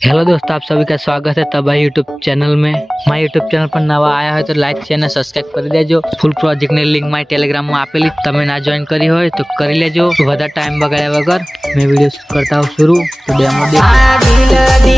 Hello दोस्तों, आप सभी का स्वागत है तबाही यूट्यूब चैनल में। माय यूट्यूब चैनल पर नवा आया है तो लाइक चैनल सब्सक्राइब कर देजो। फूल प्रोजेक्ट ने लिंक माय टेलीग्राम में आपेली, तमे ना जॉइन करी हो तो करी लेजो। तो ज्यादा टाइम बगाड़्या वगर मैं वीडियो करता हूँ शुरू। तो डेमो देखो।